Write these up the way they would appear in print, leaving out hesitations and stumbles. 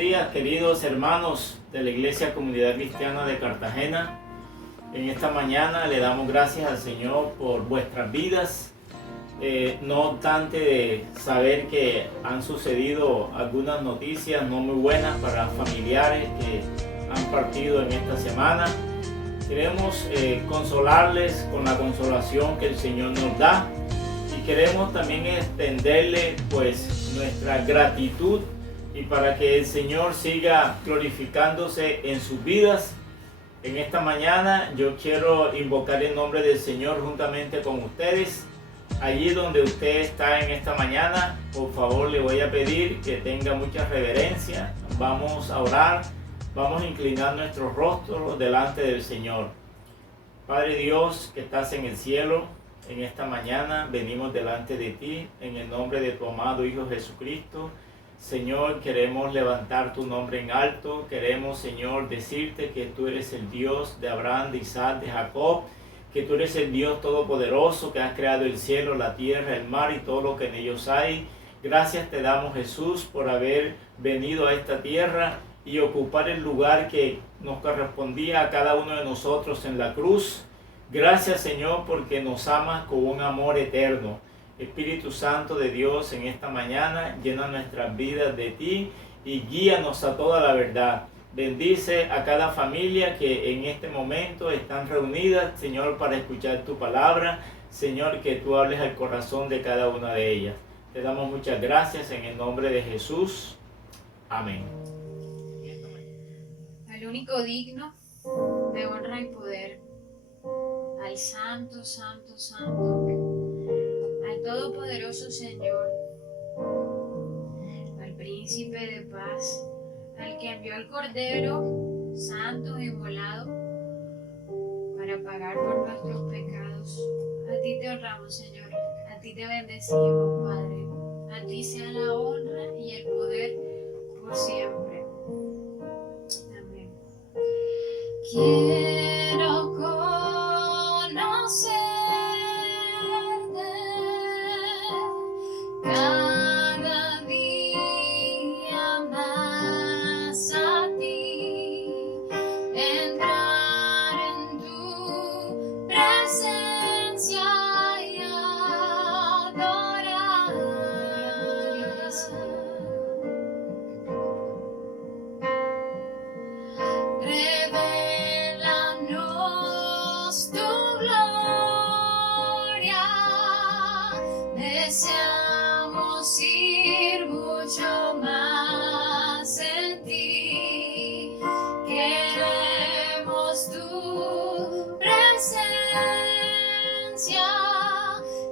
días, queridos hermanos de la Iglesia Comunidad Cristiana de Cartagena. En esta mañana le damos gracias al Señor por vuestras vidas. No obstante de saber que han sucedido algunas noticias no muy buenas para familiares que han partido en esta semana. Queremos consolarles con la consolación que el Señor nos da y queremos también extenderle pues nuestra gratitud y para que el Señor siga glorificándose en sus vidas. En esta mañana yo quiero invocar el nombre del Señor juntamente con ustedes. Allí donde usted está en esta mañana, por favor le voy a pedir que tenga mucha reverencia. Vamos a orar, vamos a inclinar nuestros rostros delante del Señor. Padre Dios que estás en el cielo, en esta mañana venimos delante de ti en el nombre de tu amado Hijo Jesucristo. Señor, queremos levantar tu nombre en alto, queremos, Señor, decirte que tú eres el Dios de Abraham, de Isaac, de Jacob, que tú eres el Dios todopoderoso que has creado el cielo, la tierra, el mar y todo lo que en ellos hay. Gracias te damos, Jesús, por haber venido a esta tierra y ocupar el lugar que nos correspondía a cada uno de nosotros en la cruz. Gracias, Señor, porque nos amas con un amor eterno. Espíritu Santo de Dios, en esta mañana llena nuestras vidas de ti y guíanos a toda la verdad. Bendice a cada familia que en este momento están reunidas, Señor, para escuchar tu palabra. Señor, que tú hables al corazón de cada una de ellas. Te damos muchas gracias en el nombre de Jesús. Amén. Al único digno de honra y poder, al santo, santo, santo, al todopoderoso Señor, al príncipe de paz, al que envió al Cordero santo e inmolado para pagar por nuestros pecados. A ti te honramos, Señor, a ti te bendecimos, Padre, a ti sea la honra y el poder por siempre. Amén. Quiero conocerte cada día más a ti, entrar en tu presencia y adorar. Revelanos tu gloria, deseamos ir mucho más en ti, queremos tu presencia,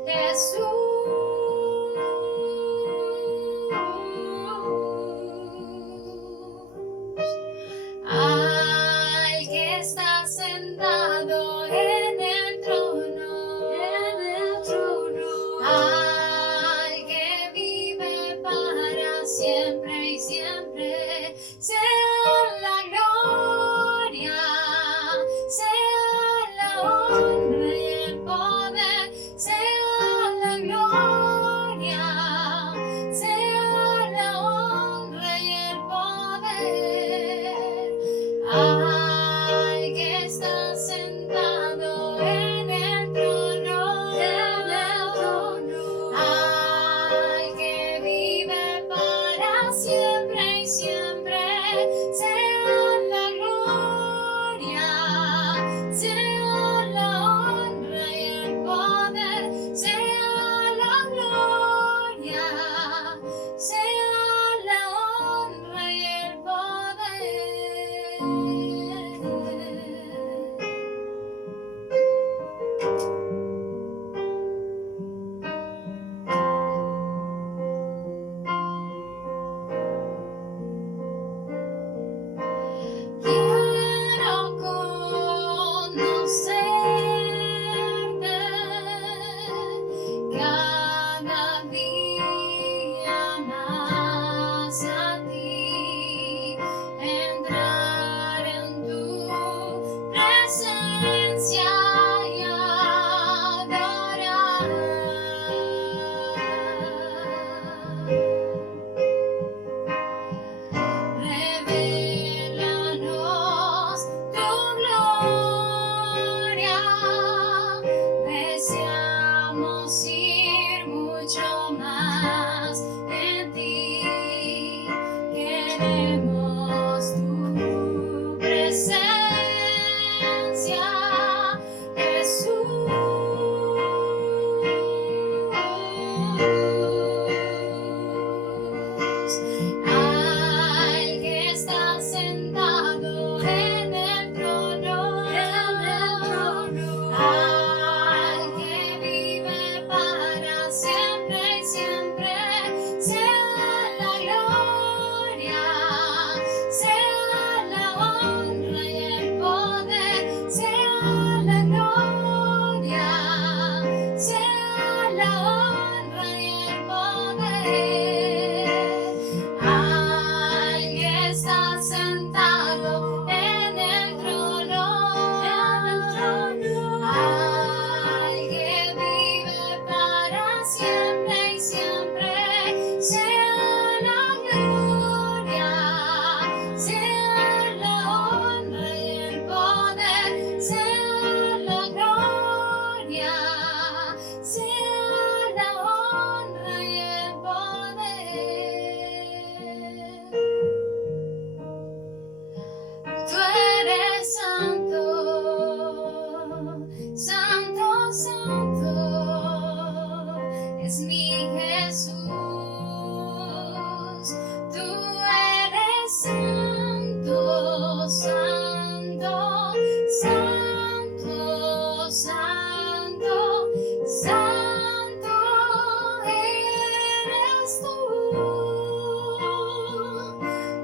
Jesús. Al que está sentado en el trono, al que vive para siempre y siempre, sea la gloria, sea la honra y el poder, sea la gloria, sea la honra y el poder. Al que está sentado en el trono, al que vive para siempre y siempre, queremos tu presencia, Jesús. Al que está sentado en el trono, al que vive para siempre y siempre, sea la gloria, sea la honra y el poder, sea la gloria, sea la honra y el poder. Al que está sentado en el trono, al que vive para siempre y siempre, sea la gloria, sea la honra y el poder, sea la gloria, sea la honra y el poder. Tú eres santo, santo, santo, es mi Jesús. Tú eres santo, santo, santo, santo, santo eres tú.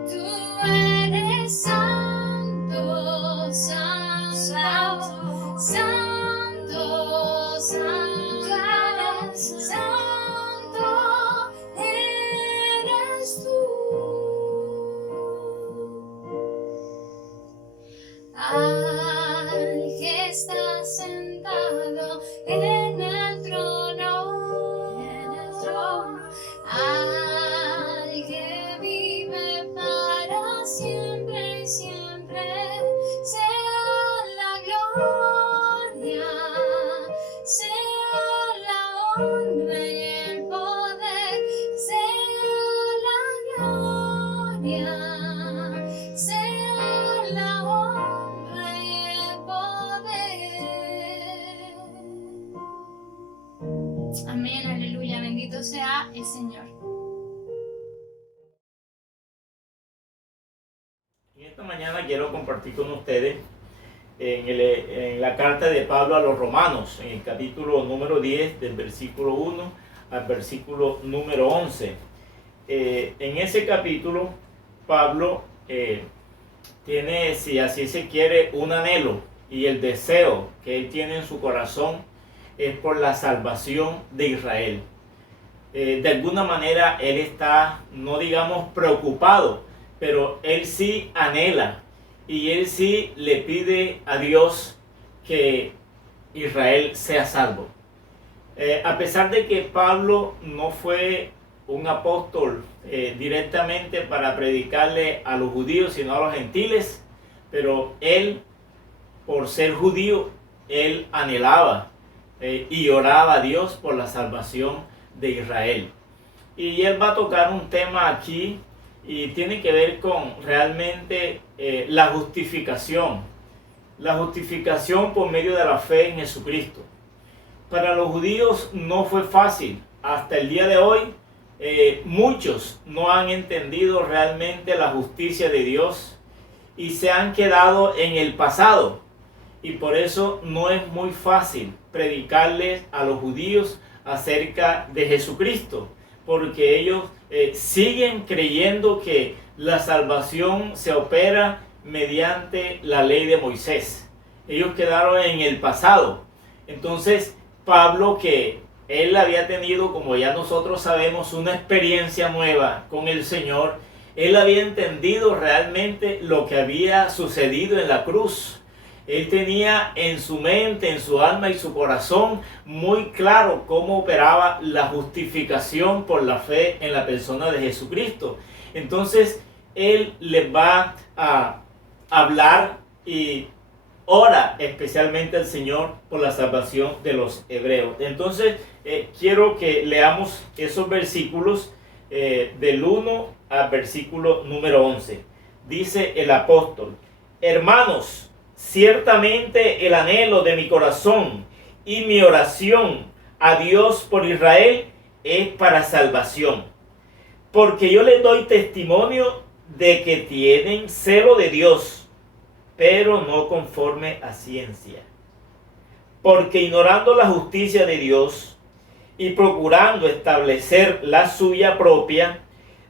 Tú eres santo, santo, santo, santo, santo eres tú. Al que está sentado en el trono, al que vive para siempre y siempre, sea la gloria, sea la honra y el poder, sea la gloria, sea la honra y el poder. Amén, aleluya, bendito sea el Señor. En esta mañana quiero compartir con ustedes en la carta de Pablo a los Romanos, en el capítulo número 10, del versículo 1 al versículo número 11. En ese capítulo, Pablo tiene, si así se quiere, un anhelo, y el deseo que él tiene en su corazón es por la salvación de Israel. De alguna manera él está, no digamos preocupado, pero él sí anhela y él sí le pide a Dios que Israel sea salvo. A pesar de que Pablo no fue un apóstol directamente para predicarle a los judíos, sino a los gentiles, pero él, por ser judío, él anhelaba y oraba a Dios por la salvación de Israel. Y él va a tocar un tema aquí y tiene que ver con realmente la justificación por medio de la fe en Jesucristo. Para los judíos no fue fácil. Hasta el día de hoy muchos no han entendido realmente la justicia de Dios y se han quedado en el pasado, y por eso no es muy fácil predicarles a los judíos acerca de Jesucristo, porque ellos siguen creyendo que la salvación se opera mediante la ley de Moisés. Ellos quedaron en el pasado. Entonces Pablo, que él había tenido, como ya nosotros sabemos, una experiencia nueva con el Señor, él había entendido realmente lo que había sucedido en la cruz. Él tenía en su mente, en su alma y su corazón muy claro cómo operaba la justificación por la fe en la persona de Jesucristo. Entonces él les va a hablar y ora especialmente al Señor por la salvación de los hebreos. Entonces quiero que leamos esos versículos del 1 al versículo número 11. Dice el apóstol: hermanos, ciertamente el anhelo de mi corazón y mi oración a Dios por Israel es para salvación, porque yo les doy testimonio de que tienen celo de Dios, pero no conforme a ciencia. Porque ignorando la justicia de Dios y procurando establecer la suya propia,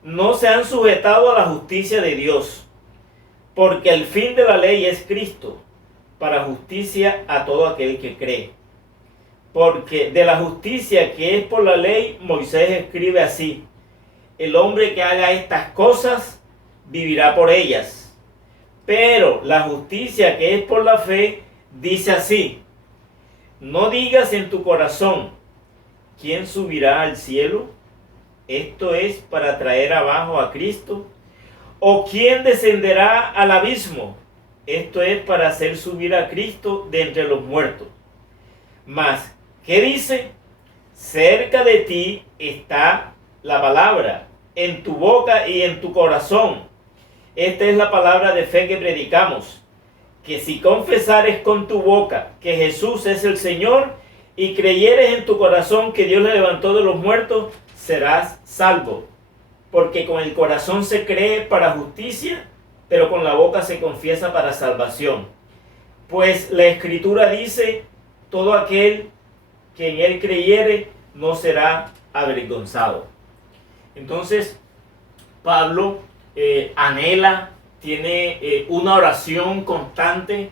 no se han sujetado a la justicia de Dios, porque el fin de la ley es Cristo, para justicia a todo aquel que cree. Porque de la justicia que es por la ley, Moisés escribe así: el hombre que haga estas cosas vivirá por ellas. Pero la justicia que es por la fe dice así: no digas en tu corazón, ¿quién subirá al cielo? Esto es para traer abajo a Cristo. ¿O quién descenderá al abismo? Esto es para hacer subir a Cristo de entre los muertos. Mas, ¿qué dice? Cerca de ti está la palabra, en tu boca y en tu corazón. Esta es la palabra de fe que predicamos, que si confesares con tu boca que Jesús es el Señor y creyeres en tu corazón que Dios le levantó de los muertos, serás salvo. Porque con el corazón se cree para justicia, pero con la boca se confiesa para salvación. Pues la Escritura dice: todo aquel que en él creyere no será avergonzado. Entonces, Pablo anhela, tiene una oración constante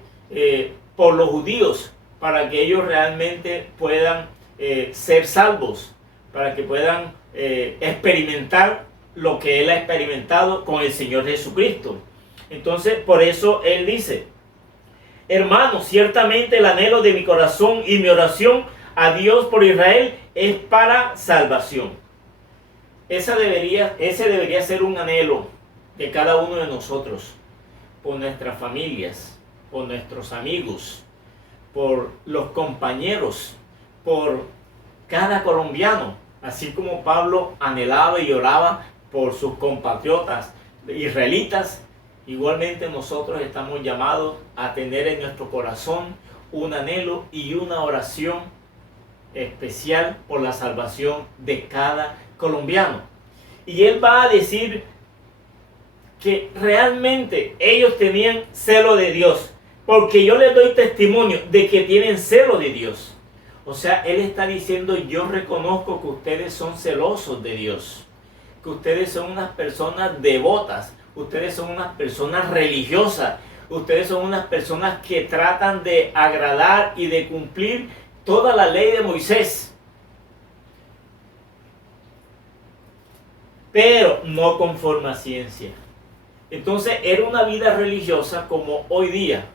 por los judíos, para que ellos realmente puedan ser salvos, para que puedan experimentar lo que él ha experimentado con el Señor Jesucristo. Entonces, por eso él dice: hermanos, ciertamente el anhelo de mi corazón y mi oración a Dios por Israel es para salvación. Ese debería ser un anhelo de cada uno de nosotros, por nuestras familias, por nuestros amigos, por los compañeros, por cada colombiano, así como Pablo anhelaba y oraba por sus compatriotas israelitas. Igualmente nosotros estamos llamados a tener en nuestro corazón un anhelo y una oración especial por la salvación de cada colombiano. Y él va a decir que realmente ellos tenían celo de Dios, porque yo les doy testimonio de que tienen celo de Dios. O sea, él está diciendo: yo reconozco que ustedes son celosos de Dios, que ustedes son unas personas devotas, ustedes son unas personas religiosas, ustedes son unas personas que tratan de agradar y de cumplir toda la ley de Moisés, pero no conforme a ciencia. Entonces era una vida religiosa como hoy día.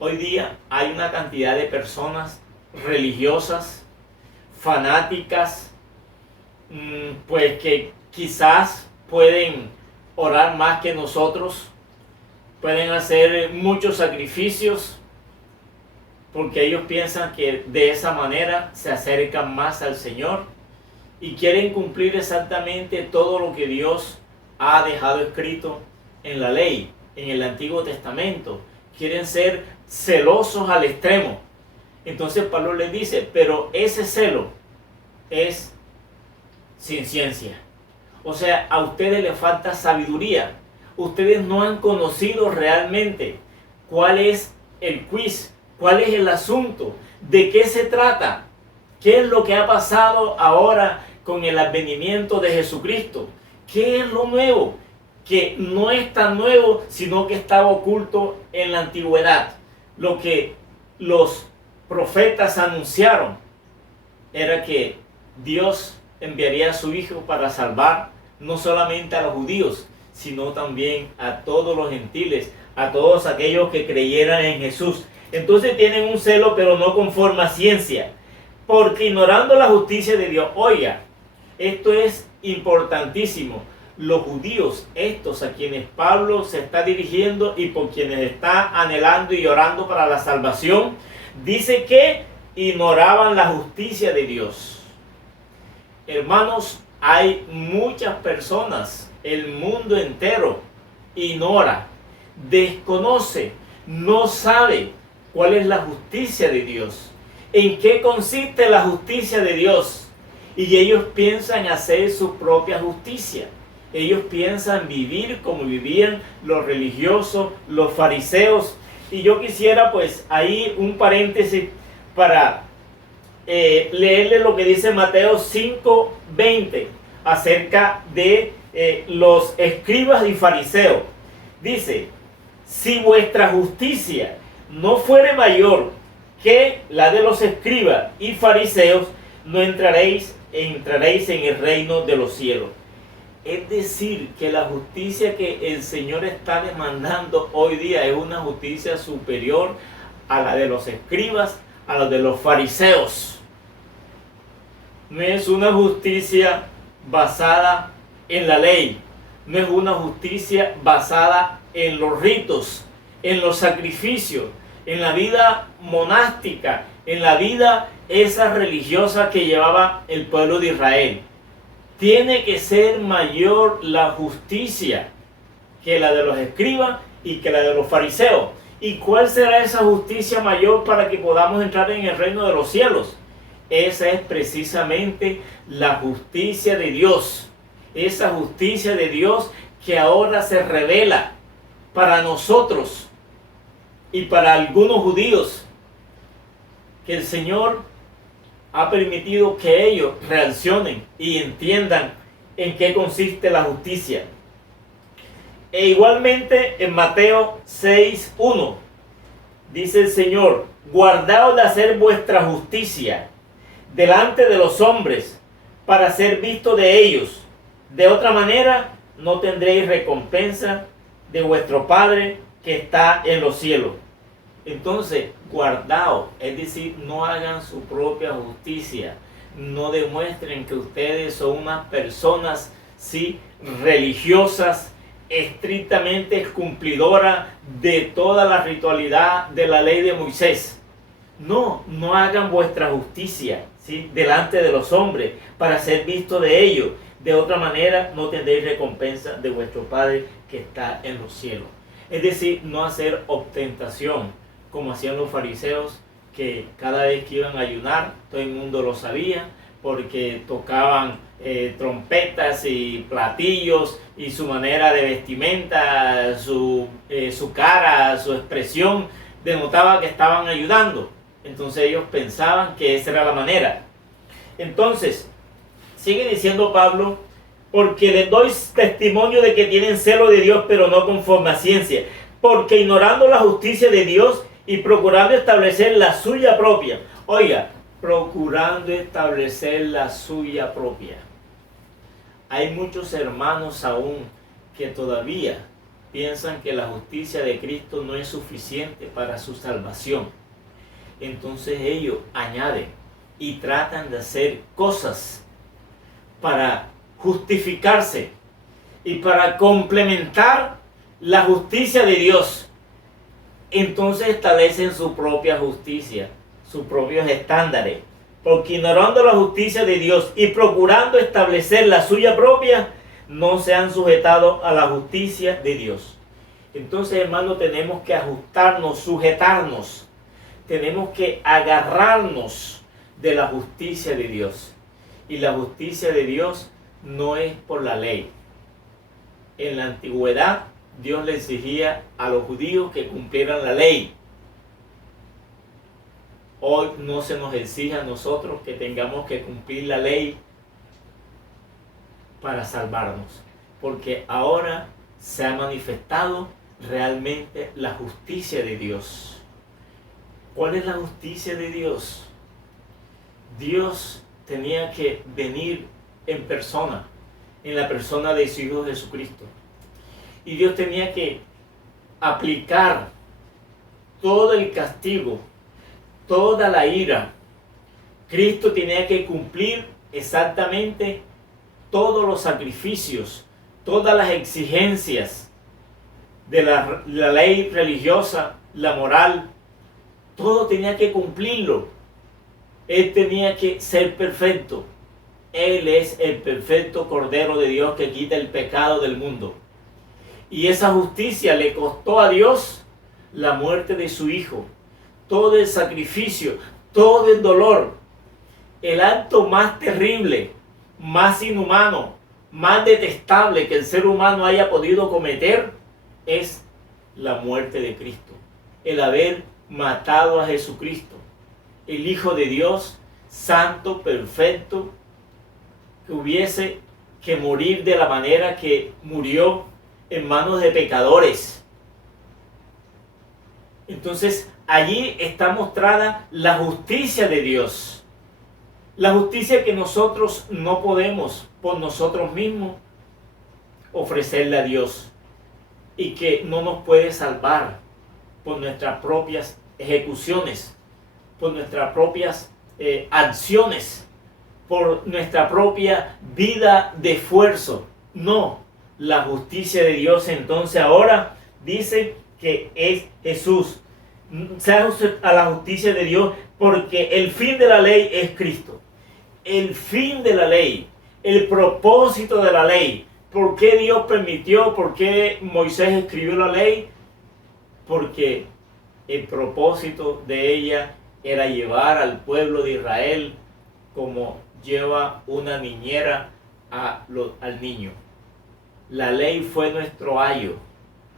Hoy día hay una cantidad de personas religiosas, fanáticas, pues que quizás pueden orar más que nosotros, pueden hacer muchos sacrificios, porque ellos piensan que de esa manera se acercan más al Señor y quieren cumplir exactamente todo lo que Dios ha dejado escrito en la ley, en el Antiguo Testamento. Quieren ser celosos al extremo. Entonces Pablo les dice: pero ese celo es sin ciencia. O sea, a ustedes les falta sabiduría. Ustedes no han conocido realmente cuál es el quiz, cuál es el asunto, de qué se trata, qué es lo que ha pasado ahora con el advenimiento de Jesucristo, qué es lo nuevo, que no es tan nuevo, sino que estaba oculto en la antigüedad. Lo que los profetas anunciaron era que Dios enviaría a su Hijo para salvar no solamente a los judíos, sino también a todos los gentiles, a todos aquellos que creyeran en Jesús. Entonces tienen un celo, pero no conforme a ciencia, porque ignorando la justicia de Dios. Oiga, esto es importantísimo. Los judíos, estos a quienes Pablo se está dirigiendo y por quienes está anhelando y orando para la salvación, dice que ignoraban la justicia de Dios. Hermanos, hay muchas personas el mundo entero ignora, desconoce, no sabe cuál es la justicia de Dios, en qué consiste la justicia de Dios. Y ellos piensan hacer su propia justicia. Ellos piensan vivir como vivían los religiosos, los fariseos. Y yo quisiera pues ahí un paréntesis para leerle lo que dice Mateo 5:20 acerca de los escribas y fariseos. Dice: si vuestra justicia no fuere mayor que la de los escribas y fariseos, no entraréis en el reino de los cielos. Es decir, que la justicia que el Señor está demandando hoy día es una justicia superior a la de los escribas, a la de los fariseos. No es una justicia basada en la ley, no es una justicia basada en los ritos, en los sacrificios, en la vida monástica, en la vida esa religiosa que llevaba el pueblo de Israel. Tiene que ser mayor la justicia que la de los escribas y que la de los fariseos. ¿Y cuál será esa justicia mayor para que podamos entrar en el reino de los cielos? Esa es precisamente la justicia de Dios. Esa justicia de Dios que ahora se revela para nosotros y para algunos judíos, que el Señor ha permitido que ellos reaccionen y entiendan en qué consiste la justicia. E igualmente en Mateo 6:1 dice el Señor: guardaos de hacer vuestra justicia delante de los hombres, para ser visto de ellos. De otra manera no tendréis recompensa de vuestro Padre que está en los cielos. Entonces, guardaos, es decir, no hagan su propia justicia, no demuestren que ustedes son unas personas, sí, religiosas, estrictamente cumplidoras de toda la ritualidad de la ley de Moisés. No hagan vuestra justicia, ¿sí?, delante de los hombres para ser visto de ellos. De otra manera no tendréis recompensa de vuestro Padre que está en los cielos. Es decir, no hacer ostentación como hacían los fariseos, que cada vez que iban a ayunar, todo el mundo lo sabía, porque tocaban trompetas y platillos, y su manera de vestimenta, su cara, su expresión, denotaba que estaban ayudando. Entonces ellos pensaban que esa era la manera. Entonces, sigue diciendo Pablo: porque les doy testimonio de que tienen celo de Dios, pero no conforme a ciencia, porque ignorando la justicia de Dios y procurando establecer la suya propia. Oiga, procurando establecer la suya propia. Hay muchos hermanos aún que todavía piensan que la justicia de Cristo no es suficiente para su salvación. Entonces ellos añaden y tratan de hacer cosas para justificarse y para complementar la justicia de Dios. Entonces establecen su propia justicia, sus propios estándares, porque ignorando la justicia de Dios y procurando establecer la suya propia, no se han sujetado a la justicia de Dios. Entonces, hermano, tenemos que ajustarnos, sujetarnos, tenemos que agarrarnos de la justicia de Dios. Y la justicia de Dios no es por la ley. En la antigüedad, Dios le exigía a los judíos que cumplieran la ley. Hoy no se nos exige a nosotros que tengamos que cumplir la ley para salvarnos, porque ahora se ha manifestado realmente la justicia de Dios. ¿Cuál es la justicia de Dios? Dios tenía que venir en persona, en la persona de su Hijo Jesucristo. Y Dios tenía que aplicar todo el castigo, toda la ira. Cristo tenía que cumplir exactamente todos los sacrificios, todas las exigencias de la ley religiosa, la moral. Todo tenía que cumplirlo. Él tenía que ser perfecto. Él es el perfecto Cordero de Dios que quita el pecado del mundo. Y esa justicia le costó a Dios la muerte de su Hijo. Todo el sacrificio, todo el dolor, el acto más terrible, más inhumano, más detestable que el ser humano haya podido cometer es la muerte de Cristo. El haber matado a Jesucristo, el Hijo de Dios, santo, perfecto, que hubiese que morir de la manera que murió en manos de pecadores. Entonces allí está mostrada la justicia de Dios. La justicia que nosotros no podemos por nosotros mismos ofrecerle a Dios y que no nos puede salvar por nuestras propias ejecuciones, por nuestras propias acciones, por nuestra propia vida de esfuerzo. No, la justicia de Dios entonces ahora dice que es Jesús. Sea a la justicia de Dios porque el fin de la ley es Cristo. El fin de la ley, el propósito de la ley. ¿Por qué Dios permitió? ¿Por qué Moisés escribió la ley? Porque el propósito de ella era llevar al pueblo de Israel como lleva una niñera al niño. La ley fue nuestro ayo,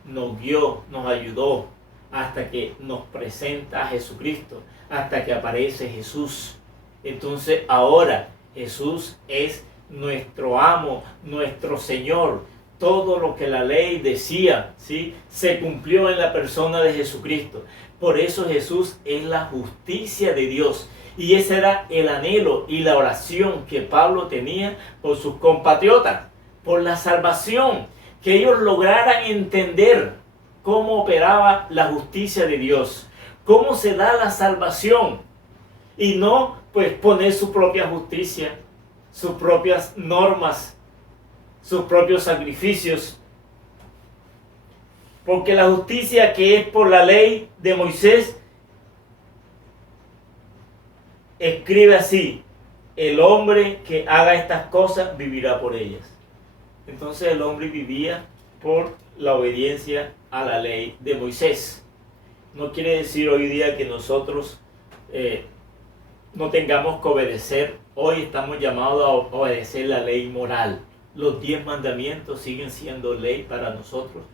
nos guió, nos ayudó hasta que nos presenta a Jesucristo, hasta que aparece Jesús. Entonces ahora Jesús es nuestro amo, nuestro Señor. Todo lo que la ley decía, ¿sí?, se cumplió en la persona de Jesucristo. Por eso Jesús es la justicia de Dios. Y ese era el anhelo y la oración que Pablo tenía por sus compatriotas, por la salvación, que ellos lograran entender cómo operaba la justicia de Dios, cómo se da la salvación, y no pues poner su propia justicia, sus propias normas, sus propios sacrificios. Porque la justicia que es por la ley de Moisés escribe así: el hombre que haga estas cosas vivirá por ellas. Entonces el hombre vivía por la obediencia a la ley de Moisés. No quiere decir hoy día que nosotros no tengamos que obedecer. Hoy estamos llamados a obedecer la ley moral. Los 10 mandamientos siguen siendo ley para nosotros,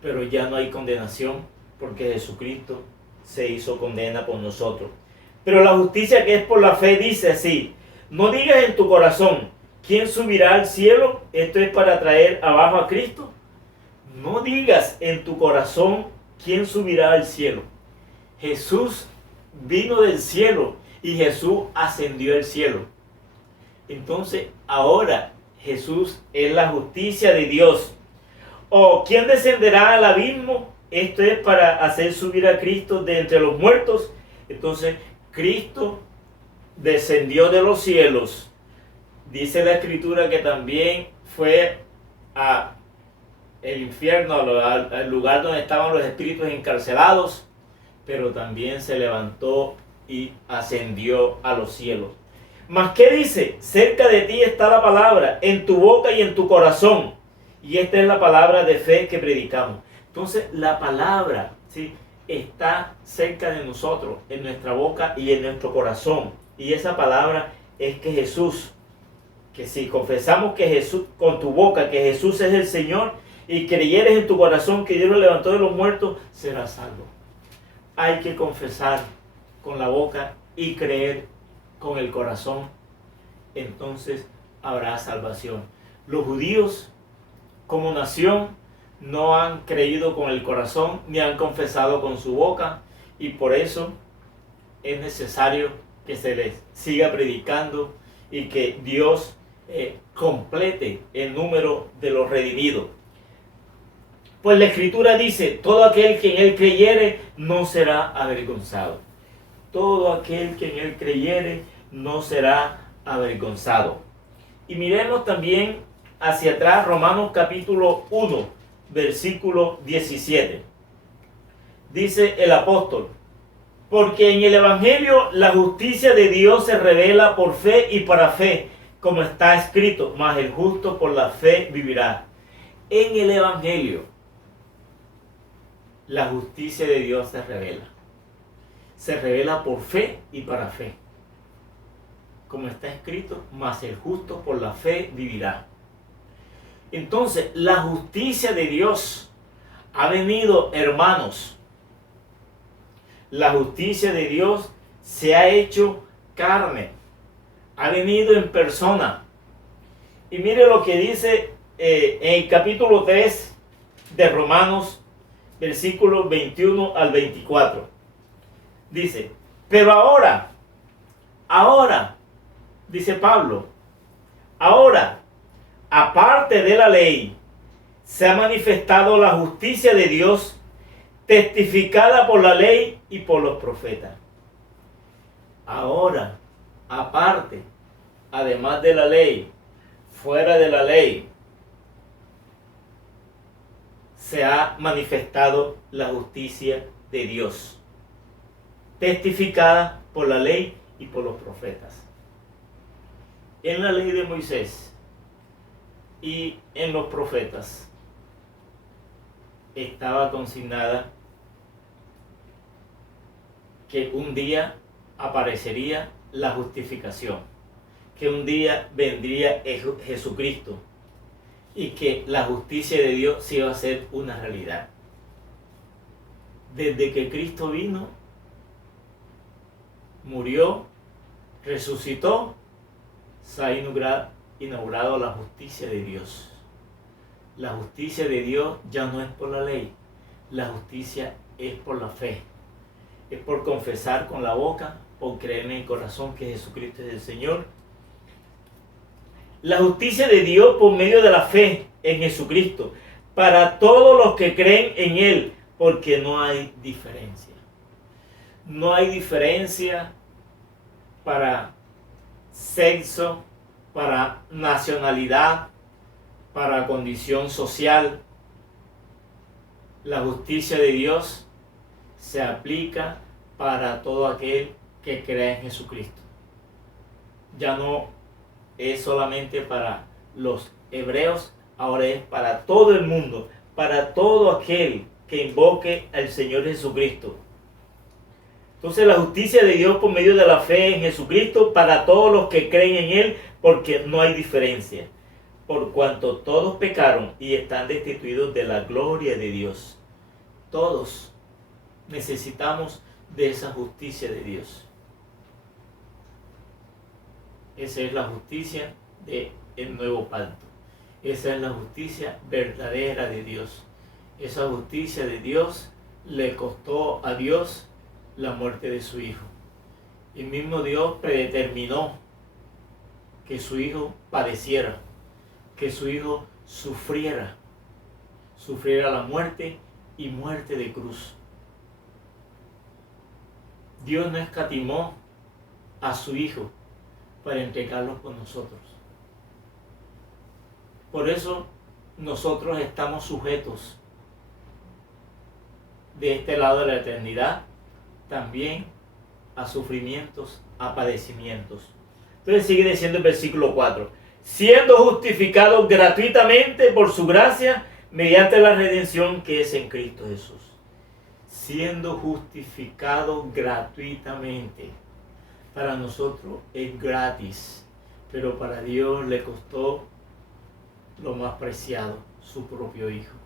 pero ya no hay condenación porque Jesucristo se hizo condena por nosotros. Pero la justicia que es por la fe dice así: no digas en tu corazón, ¿quién subirá al cielo? Esto es para traer abajo a Cristo. No digas en tu corazón, ¿quién subirá al cielo? Jesús vino del cielo y Jesús ascendió al cielo. Entonces ahora Jesús es la justicia de Dios. ¿O quién descenderá al abismo? Esto es para hacer subir a Cristo de entre los muertos. Entonces Cristo descendió de los cielos. Dice la Escritura que también fue a el infierno, al lugar donde estaban los espíritus encarcelados, pero también se levantó y ascendió a los cielos. ¿Mas qué dice? Cerca de ti está la palabra, en tu boca y en tu corazón. Y esta es la palabra de fe que predicamos. Entonces la palabra, ¿sí?, está cerca de nosotros, en nuestra boca y en nuestro corazón. Y esa palabra es que Jesús, que si confesamos que Jesús, con tu boca, que Jesús es el Señor, y creyeres en tu corazón que Dios lo levantó de los muertos, serás salvo. Hay que confesar con la boca y creer con el corazón. Entonces habrá salvación. Los judíos, como nación, no han creído con el corazón ni han confesado con su boca, y por eso es necesario que se les siga predicando y que Dios complete el número de los redimidos. Pues la Escritura dice: todo aquel que en él creyere no será avergonzado. Todo aquel que en él creyere no será avergonzado. Y miremos también hacia atrás, Romanos capítulo 1, versículo 17. Dice el apóstol: Porque en el Evangelio la justicia de Dios se revela por fe y para fe, como está escrito, mas el justo por la fe vivirá. En el Evangelio la justicia de Dios se revela. Se revela por fe y para fe. Como está escrito, mas el justo por la fe vivirá. Entonces, la justicia de Dios ha venido, hermanos. La justicia de Dios se ha hecho carne. Ha venido en persona. Y mire lo que dice en el capítulo 3 de Romanos, versículos 21 al 24. Dice, pero ahora, dice Pablo, ahora, aparte de la ley, se ha manifestado la justicia de Dios, testificada por la ley y por los profetas. Ahora, aparte, además de la ley, fuera de la ley, se ha manifestado la justicia de Dios, testificada por la ley y por los profetas. En la ley de Moisés y en los profetas estaba consignada que un día aparecería la justificación, que un día vendría Jesucristo y que la justicia de Dios se iba a hacer una realidad. Desde que Cristo vino, murió, resucitó, se ha inaugurado la justicia de Dios. La justicia de Dios ya no es por la ley, la justicia es por la fe. Es por confesar con la boca, por creer en el corazón que Jesucristo es el Señor. La justicia de Dios por medio de la fe en Jesucristo, para todos los que creen en Él, porque no hay diferencia. No hay diferencia para sexo, para nacionalidad, para condición social. La justicia de Dios se aplica para todo aquel que cree en Jesucristo. Ya no es solamente para los hebreos, ahora es para todo el mundo, para todo aquel que invoque al Señor Jesucristo. Entonces la justicia de Dios por medio de la fe en Jesucristo para todos los que creen en Él, porque no hay diferencia. Por cuanto todos pecaron y están destituidos de la gloria de Dios. Todos necesitamos de esa justicia de Dios. Esa es la justicia del nuevo pacto. Esa es la justicia verdadera de Dios. Esa justicia de Dios le costó a Dios la muerte de su Hijo. El mismo Dios predeterminó que su Hijo padeciera, que su Hijo sufriera la muerte y muerte de cruz. Dios no escatimó a su Hijo para entregarlo por nosotros. Por eso nosotros estamos sujetos de este lado de la eternidad también a sufrimientos, a padecimientos. Entonces sigue diciendo el versículo 4, siendo justificados gratuitamente por su gracia mediante la redención que es en Cristo Jesús. Siendo justificados gratuitamente. Para nosotros es gratis, pero para Dios le costó lo más preciado, su propio Hijo.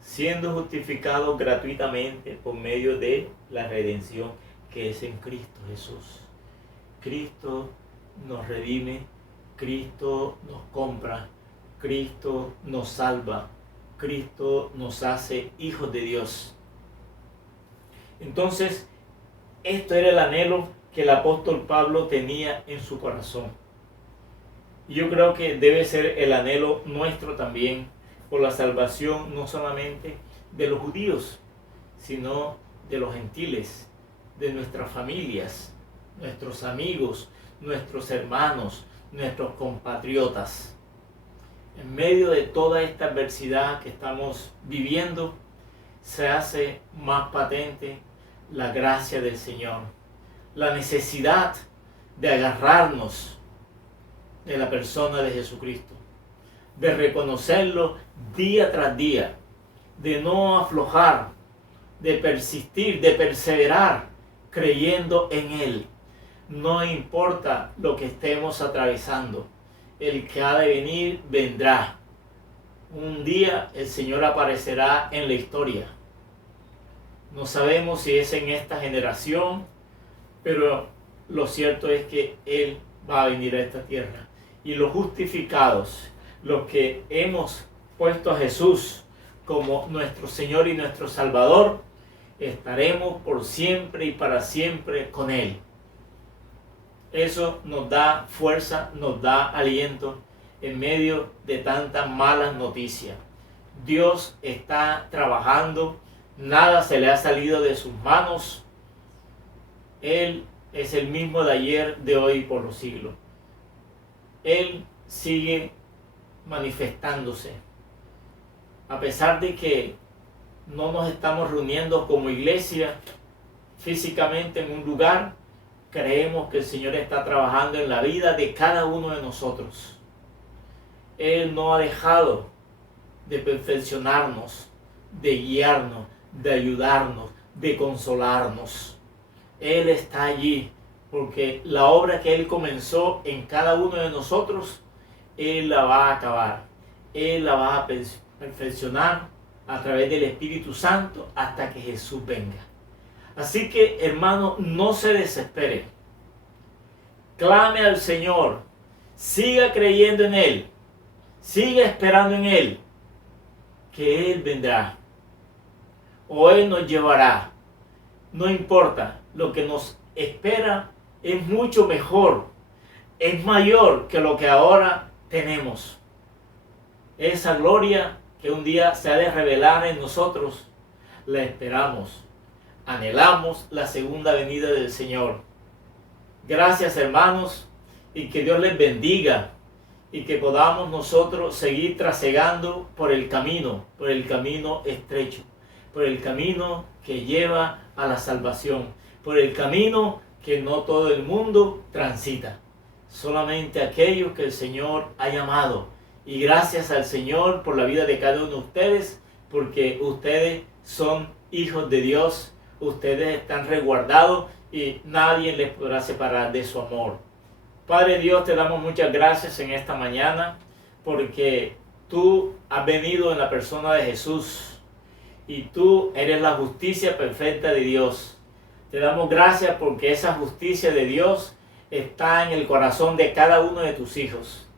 Siendo justificados gratuitamente por medio de la redención que es en Cristo Jesús. Cristo nos redime, Cristo nos compra, Cristo nos salva, Cristo nos hace hijos de Dios. Entonces, esto era el anhelo que el apóstol Pablo tenía en su corazón. Y yo creo que debe ser el anhelo nuestro también por la salvación no solamente de los judíos, sino de los gentiles, de nuestras familias, nuestros amigos, nuestros hermanos, nuestros compatriotas. En medio de toda esta adversidad que estamos viviendo, se hace más patente la gracia del Señor, la necesidad de agarrarnos de la persona de Jesucristo, de reconocerlo día tras día, de no aflojar, de persistir, de perseverar creyendo en Él. No importa lo que estemos atravesando, el que ha de venir vendrá. Un día el Señor aparecerá en la historia. No sabemos si es en esta generación, pero lo cierto es que Él va a venir a esta tierra. Y los justificados, los que hemos puesto a Jesús como nuestro Señor y nuestro Salvador, estaremos por siempre y para siempre con Él. Eso nos da fuerza, nos da aliento en medio de tantas malas noticias. Dios está trabajando, nada se le ha salido de sus manos. Él es el mismo de ayer, de hoy y por los siglos. Él sigue manifestándose. A pesar de que no nos estamos reuniendo como iglesia físicamente en un lugar, creemos que el Señor está trabajando en la vida de cada uno de nosotros. Él no ha dejado de perfeccionarnos, de guiarnos, de ayudarnos, de consolarnos. Él está allí porque la obra que Él comenzó en cada uno de nosotros, Él la va a acabar. Él la va a perfeccionar a través del Espíritu Santo hasta que Jesús venga. Así que, hermano, no se desespere. Clame al Señor. Siga creyendo en Él. Siga esperando en Él. Que Él vendrá. O Él nos llevará. No importa. Lo que nos espera es mucho mejor. Es mayor que lo que ahora tenemos. Esa gloria que un día se ha de revelar en nosotros, la esperamos. Anhelamos la segunda venida del Señor. Gracias, hermanos, y que Dios les bendiga y que podamos nosotros seguir trasegando por el camino estrecho, por el camino que lleva a la salvación, por el camino que no todo el mundo transita, solamente aquellos que el Señor ha llamado. Y gracias al Señor por la vida de cada uno de ustedes, porque ustedes son hijos de Dios. Ustedes están resguardados y nadie les podrá separar de su amor. Padre Dios, te damos muchas gracias en esta mañana porque tú has venido en la persona de Jesús y tú eres la justicia perfecta de Dios. Te damos gracias porque esa justicia de Dios está en el corazón de cada uno de tus hijos.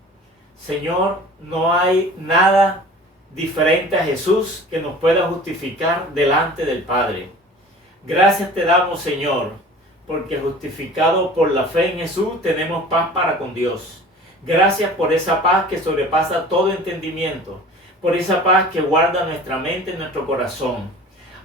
Señor, no hay nada diferente a Jesús que nos pueda justificar delante del Padre. Gracias te damos, Señor, porque justificados por la fe en Jesús tenemos paz para con Dios. Gracias por esa paz que sobrepasa todo entendimiento, por esa paz que guarda nuestra mente y nuestro corazón.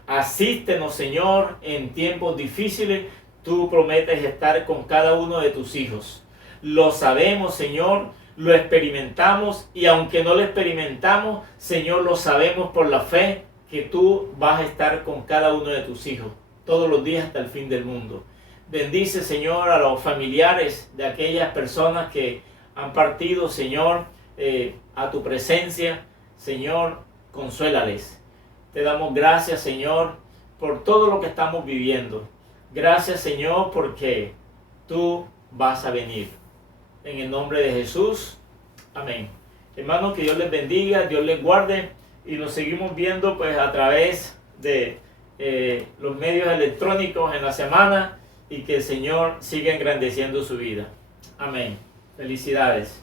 Asístenos, Señor, en tiempos difíciles. Tú prometes estar con cada uno de tus hijos. Lo sabemos, Señor, lo experimentamos y aunque no lo experimentamos, Señor, lo sabemos por la fe que tú vas a estar con cada uno de tus hijos todos los días hasta el fin del mundo. Bendice, Señor, a los familiares de aquellas personas que han partido, Señor, a tu presencia. Señor, consuélales. Te damos gracias, Señor, por todo lo que estamos viviendo. Gracias, Señor, porque tú vas a venir. En el nombre de Jesús. Amén. Hermanos, que Dios les bendiga, Dios les guarde y nos seguimos viendo pues a través de los medios electrónicos en la semana y que el Señor siga engrandeciendo su vida. Amén. Felicidades.